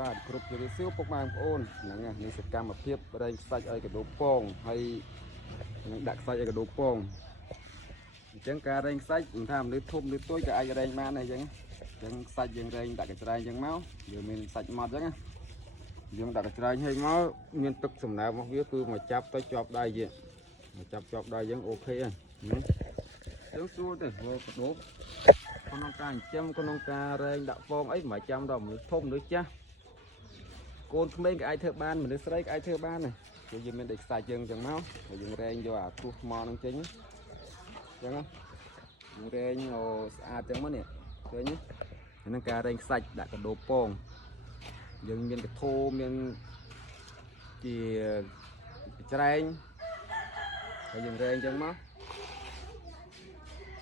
បាទគ្រប់ជម្រាបសួរពុកម៉ែបងប្អូនហ្នឹងនេះសកម្មភាពរែងខ្សាច់ឲ្យកដោពងហើយនឹងដាក់ខ្សាច់ឲ្យកដោពងអញ្ចឹងការរែងខ្សាច់មិនថាមនុស្សធំមនុស្សតូចក៏អាចរែងបានដែរអញ្ចឹងខ្សាច់យើងរែងដាក់កញ្ច្រែងអញ្ចឹងមកយើងមានសាច់ម៉ត់អញ្ចឹងយើងដាក់កញ្ច្រែងឲ្យមកមានទឹកសំណើមរបស់វាគឺមកចាប់ទៅជាប់ដៃយើងមកចាប់ជាប់ដៃយើងអូខេហើយចឹងស្រួលទេមើលកដោក្នុងការចិញ្ចឹមក្នុងការរែងដាក់ពងអីមិនចាំដល់មនុស្សធំមនុស្សចាស់កូនក្មេងក៏អាចធ្វើបានមនុស្សស្រីក៏អាចធ្វើបានដែរយើងមានដេកខ្សាច់យើងអញ្ចឹងមកហើយយើងរែងយកអាគ្រោះថ្មនឹងចេញអញ្ចឹងយើងរែងស្អាតអញ្ចឹងមកនេះឃើញហ្នឹងការរែងខ្សាច់ដាក់កដោពងយើងមានកធោមានជាច្រែងហើយយើងរែងអញ្ចឹងមក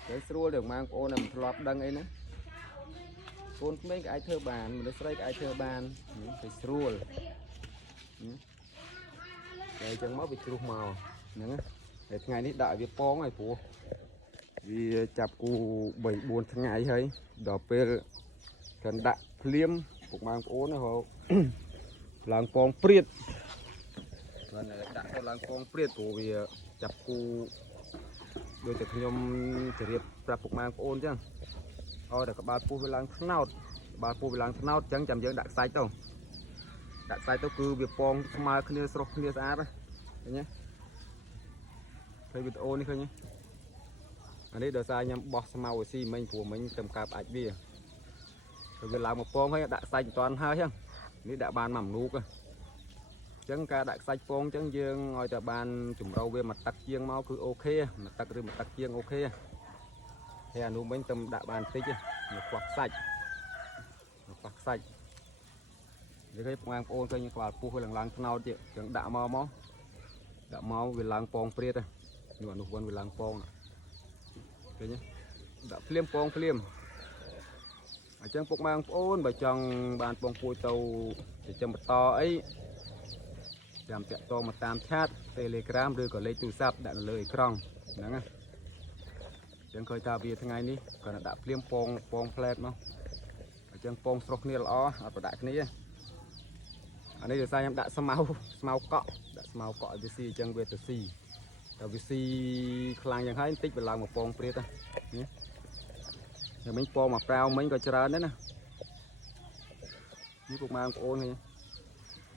ទៅស្រួលទៅបងប្អូនមិនធ្លាប់ដឹងអីណាកូនក្មេងក៏អាចធ្វើបានមនុស្សស្រីក៏អាចធ្វើបានទៅស្រួលតែអញ្ចឹងមកវាជ្រុះមកហ្នឹងតែថ្ងៃនេះដាក់វាពងហើយព្រោះវាចាប់គូ3 4ថ្ងៃហើយដល់ពេលcầnដាក់ភ្លាមពុកម៉ែបងប្អូនហៅឡើងពងព្រាតបានដាក់ទៅឡើងពងព្រាតព្រោះវាចាប់គូដូចតែខ្ញុំជម្រាបប្រាប់ពុកម៉ែបងប្អូនអញ្ចឹងឲ្យតែក្បាលពោះវាឡើងថ្នោតក្បាលពោះវាឡើងថ្នោតអញ្ចឹងចាំយើងដាក់ខ្សាច់ទៅគឺវាពងស្មើគ្នាស្រស់គ្នាស្អាតឃើញទេឃើញវីដេអូនេះឃើញទេអានេះដោយសារខ្ញុំបោះស្មៅឲ្យស៊ីមិញព្រោះមិញទៅកើបអាចវាឡើងមកពងហើយដាក់ខ្សាច់មិនតាន់ហើយហ្នឹងនេះដាក់បានមួយមនុស្សអញ្ចឹងការដាក់ខ្សាច់ពងអញ្ចឹងយើងឲ្យតែបានចម្រៅវាមកទឹកជាងមកគឺអូខេមកទឹកឬមកទឹកជាងអូខេហើយអានោះមិញទៅដាក់បានតិចមកខ្វះខ្សាច់នេះឃើញបងប្អូនឃើញក្បាលពោះវាឡើងថ្នោតទៀតអញ្ចឹងដាក់មកវាឡើងពងព្រាតនោះអានោះវិញវាឡើងពងឃើញទេដាក់ភ្លាមពងភ្លាមអញ្ចឹងពុកម៉ែបងប្អូនបើចង់បានពងពួយទៅចិញ្ចឹមបន្តអីចាំតាក់ទងមកតាមឆាត Telegram ឬក៏លេខទូរស័ព្ទដាក់នៅលើអេក្រង់ហ្នឹងណាអញ្ចឹងឃើញថាវាថ្ងៃនេះគាត់ដាក់ភ្លាមពងផ្លែតមកអញ្ចឹងពងស្រស់គ្នាល្អអត់ប្រដាក់គ្នាអានេះដោយសារខ្ញុំដាក់ស្មៅកក់ដាក់ស្មៅកក់ឲ្យវាស៊ីអញ្ចឹងវាទៅស៊ីដល់វាស៊ីខ្លាំងយ៉ាងហើយបន្តិចវាឡើងមកពងព្រាតនេះតែមិញពងមកប្រាវមិញក៏ច្រើនដែរណានេះពុកម៉ែបងប្អូននេះ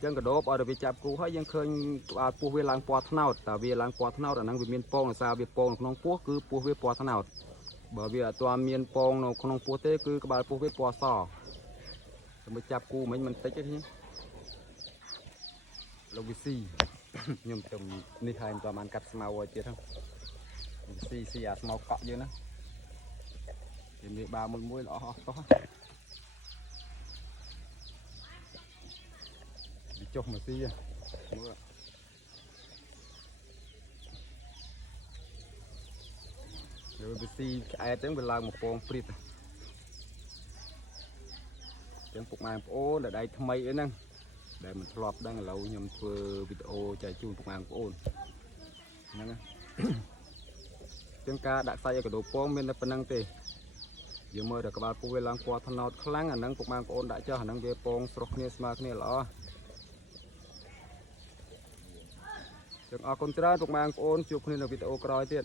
អញ្ចឹងកដោបឲ្យតែវាចាប់គូហើយយើងឃើញក្បាលពោះវាឡើងពណ៌ត្នោតតែវាឡើងពណ៌ត្នោតអាហ្នឹងវាមានពងដោយសារវាពងនៅក្នុងពោះគឺពោះវាពណ៌ត្នោតបើវាអត់ទាន់មានពងនៅក្នុងពោះទេគឺក្បាលពោះវាពណ៌សតែចាប់គូមិញមិនតិចទេលោកវិស៊ីខ្ញុំទៅនេះហើយមិនទាន់បានកាត់ស្មៅឲ្យទៀតហ្នឹងស៊ីអាស្មៅកក់យើងណាវាមានបាមួយល្អអស់តោះវាចុះមកស៊ីមើលវាស៊ីឆ្អែតហ្នឹងវាឡើងមកពងព្រាតអញ្ចឹងពុកម៉ែបងប្អូនដែលដៃថ្មីអីហ្នឹងដែលមិនធ្លាប់ដឹងឥឡូវខ្ញុំធ្វើវីដេអូចែកជូនពុកម៉ែបងប្អូនហ្នឹងអញ្ចឹងការដាក់ខ្សាច់ឲ្យកដោពងមានតែប៉ុណ្្នឹងទេយើងមើលតែក្បាលពោះវាឡើងពណ៌ត្នោតខ្លាំងអាហ្នឹងពុកម៉ែបងប្អូនដាក់ចុះអាហ្នឹងវាពងស្រស់គ្នាស្មើគ្នាល្អចឹងអរគុណច្រើនពុកម៉ែបងប្អូនជួបគ្នានៅវីដេអូក្រោយទៀត